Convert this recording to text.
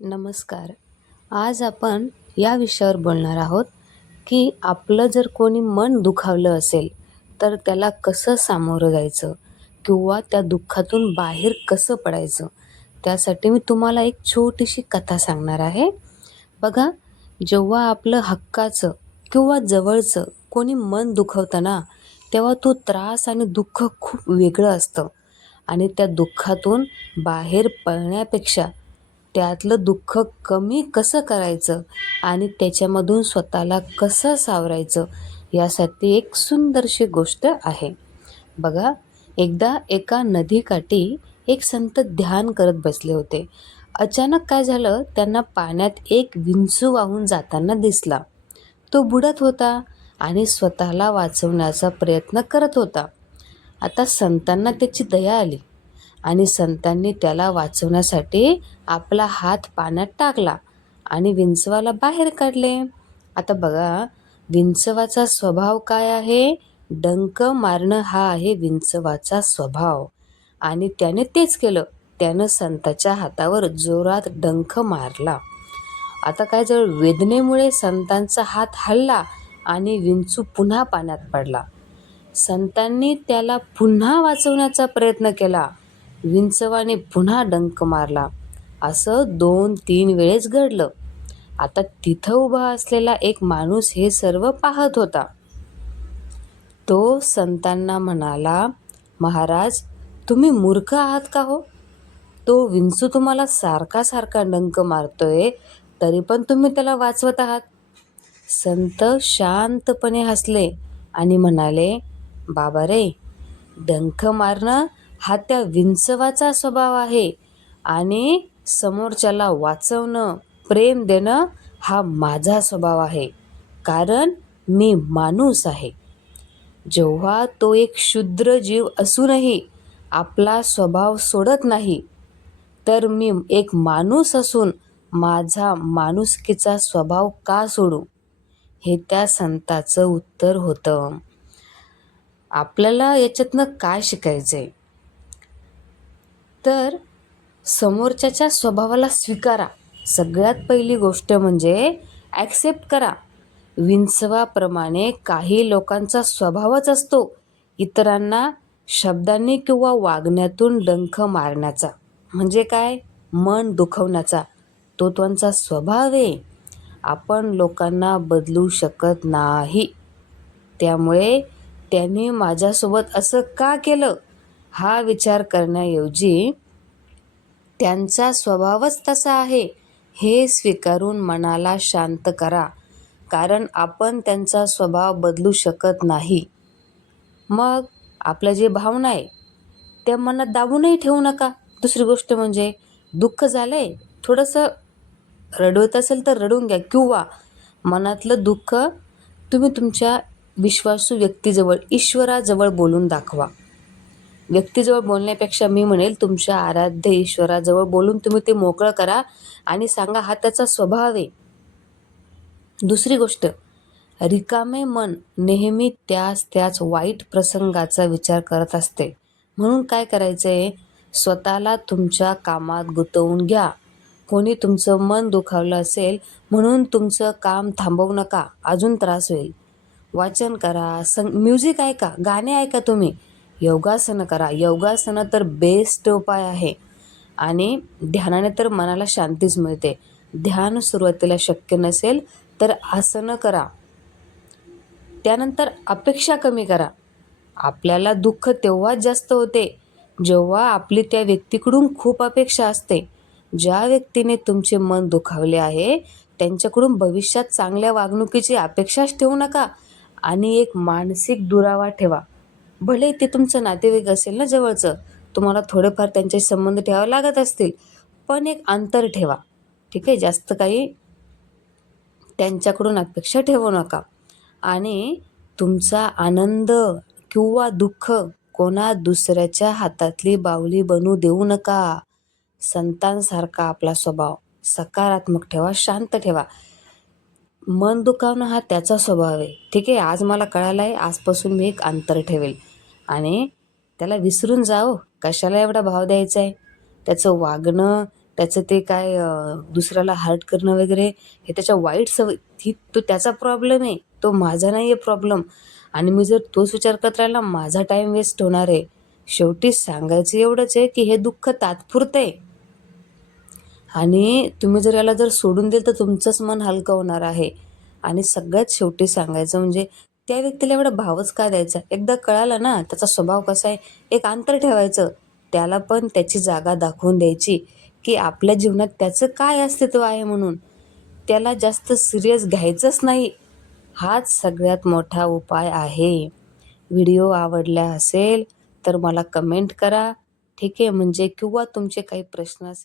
नमस्कार. आज आपण या विषयावर बोलणार आहोत, की आपलं जर कोणी मन दुखावलं असेल, तर त्याला कसं सामोरं जायचं किंवा त्या दुःखातून बाहेर कसं पडायचं. त्यासाठी मी तुम्हाला एक छोटीशी कथा सांगणार आहे. बघा, जेव्हा आपलं हक्काचं किंवा जवळचं कोणी मन दुखवतं ना, तेव्हा तो त्रास आणि दुःख खूप वेगळं असतं आणि त्या दुःखातून बाहेर पडण्यापेक्षा त्यातलं दुःख कमी कसं करायचं आणि त्याच्यामधून स्वतःला कसं सावरायचं यासाठी एक सुंदरशी गोष्ट आहे. बघा, एकदा एका नदीकाठी एक संत ध्यान करत बसले होते. अचानक काय झालं, त्यांना पाण्यात एक विंचू वाहून जाताना दिसला. तो बुडत होता आणि स्वतःला वाचवण्याचा प्रयत्न करत होता. आता संतांना त्याची दया आली आणि संतांनी त्याला वाचवण्यासाठी आपला हात पाण्यात टाकला आणि विंचवाला बाहेर काढले. आता बघा, विंचवाचा स्वभाव काय आहे? डंक मारणं हा आहे विंचवाचा स्वभाव. आणि त्याने तेच केलं. त्यानं संताच्या हातावर जोरात डंख मारला. आता काय झालं, वेदनेमुळे संतांचा हात हलला आणि विंचू पुन्हा पाण्यात पडला. संतांनी त्याला पुन्हा वाचवण्याचा प्रयत्न केला. विंचवाने पुन्हा डंक मारला. असं 2-3 वेळेस घडलं. आता तिथं उभा असलेला एक माणूस हे सर्व पाहत होता. तो संतांना म्हणाला, "महाराज, तुम्ही मूर्ख आहात का हो? तो विंचू तुम्हाला सारखा सारखा डंक मारतोय, तरी पण तुम्ही त्याला वाचवत आहात." संत शांतपणे हसले आणि म्हणाले, "बाबा रे, डंख मारणं हा त्या विंचवाचा स्वभाव आहे आणि समोरच्याला वाचवणं, प्रेम देणं हा माझा स्वभाव आहे. कारण मी माणूस आहे." जेव्हा तो एक क्षुद्र जीव असूनही आपला स्वभाव सोडत नाही, तर मी एक माणूस असून माझा माणुसकीचा स्वभाव का सोडू? हे त्या संताचं उत्तर होतं. आपल्याला याच्यातनं काय शिकायचंय? तर समोरच्याच्या स्वभावाला स्वीकारा. सगळ्यात पहिली गोष्ट म्हणजे ॲक्सेप्ट करा. विंचवाप्रमाणे काही लोकांचा स्वभावच असतो इतरांना शब्दांनी किंवा वागण्यातून डंख मारण्याचा. म्हणजे काय? मन दुखवण्याचा. तो त्यांचा स्वभाव आहे. आपण लोकांना बदलू शकत नाही. त्यामुळे त्यांनी माझ्यासोबत असं का केलं? हा विचार करण्याऐवजी त्यांचा स्वभावच तसा आहे हे स्वीकारून मनाला शांत करा. कारण आपण त्यांचा स्वभाव बदलू शकत नाही. मग आपल्या जे भावना आहे त्या मनात दाबूनही ठेवू नका. दुसरी गोष्ट म्हणजे दुःख झालंय, थोडंसं रडवत असेल तर रडून घ्या किंवा मनातलं दुःख तुम्ही तुमच्या विश्वासू व्यक्तीजवळ, ईश्वराजवळ बोलून दाखवा. व्यक्तीजवळ बोलण्यापेक्षा मी म्हणेल तुमच्या आराध्य ईश्वराजवळ बोलून तुम्ही ते मोकळं करा आणि सांगा हा त्याचा स्वभाव आहे. दुसरी गोष्ट, रिकामे मन नेहमी त्याच वाईट प्रसंगाचा विचार करत असते. म्हणून काय करायचं आहे, स्वतःला तुमच्या कामात गुंतवून घ्या. कोणी तुमचं मन दुखावलं असेल म्हणून तुमचं काम थांबवू नका, अजून त्रास होईल. वाचन करा, म्युझिक ऐका, गाणे ऐका तुम्ही. योगासनं करा. योगासनं तर बेस्ट उपाय आहे. आणि ध्यानाने तर मनाला शांतीच मिळते. ध्यान सुरुवातीला शक्य नसेल तर आसनं करा. त्यानंतर अपेक्षा कमी करा. आपल्याला दुःख तेव्हाच जास्त होते जेव्हा आपली त्या व्यक्तीकडून खूप अपेक्षा असते. ज्या व्यक्तीने तुमचे मन दुखावले आहे त्यांच्याकडून भविष्यात चांगल्या वागणुकीची अपेक्षाच ठेवू नका आणि एक मानसिक दुरावा ठेवा. भले ते तुमचं नातेवाईक असेल ना जवळचं, तुम्हाला थोडेफार त्यांचे संबंध ठेवावे लागत असतील, पण एक अंतर ठेवा. ठीक आहे, जास्त काही त्यांच्याकडून अपेक्षा ठेवू नका. आणि तुमचा आनंद किंवा दुःख कोणा दुसऱ्याच्या हातातली बाहुली बनू देऊ नका. संतांसारखा आपला स्वभाव सकारात्मक ठेवा, शांत ठेवा. मन दुखावणं हा त्याचा स्वभाव आहे. ठीक आहे, आज मला कळालं आहे, आजपासून मी एक अंतर ठेवेल आणि त्याला विसरून जाओ. कशाला एवढा भाव द्यायचा आहे? त्याचं वागणं त्याचं ते काय दुसऱ्याला हर्ट करणं वगैरे हे त्याच्या वाईट सवय तो त्याचा प्रॉब्लेम आहे, तो माझा नाही आहे प्रॉब्लेम. आणि मी जर तोच विचार करत राहिला माझा टाईम वेस्ट होणार आहे. शेवटी सांगायचं एवढंच आहे की हे दुःख तात्पुरतं आहे आणि तुम्ही जर याला जर सोडून दिलं तर तुमचंच मन हलकं होणार आहे. आणि सगळ्यात शेवटी सांगायचं म्हणजे त्या व्यक्तीला एवढा भावच का द्यायचा? एकदा कळालं ना त्याचा स्वभाव कसा आहे, एक अंतर ठेवायचं. त्याला पण त्याची जागा दाखवून द्यायची की आपल्या जीवनात त्याचं काय अस्तित्व आहे म्हणून. त्याला जास्त सिरियस घ्यायचंच नाही. हाच सगळ्यात मोठा उपाय आहे. व्हिडिओ आवडला असेल तर मला कमेंट करा. ठीक आहे, म्हणजे किंवा तुमचे काही प्रश्न असेल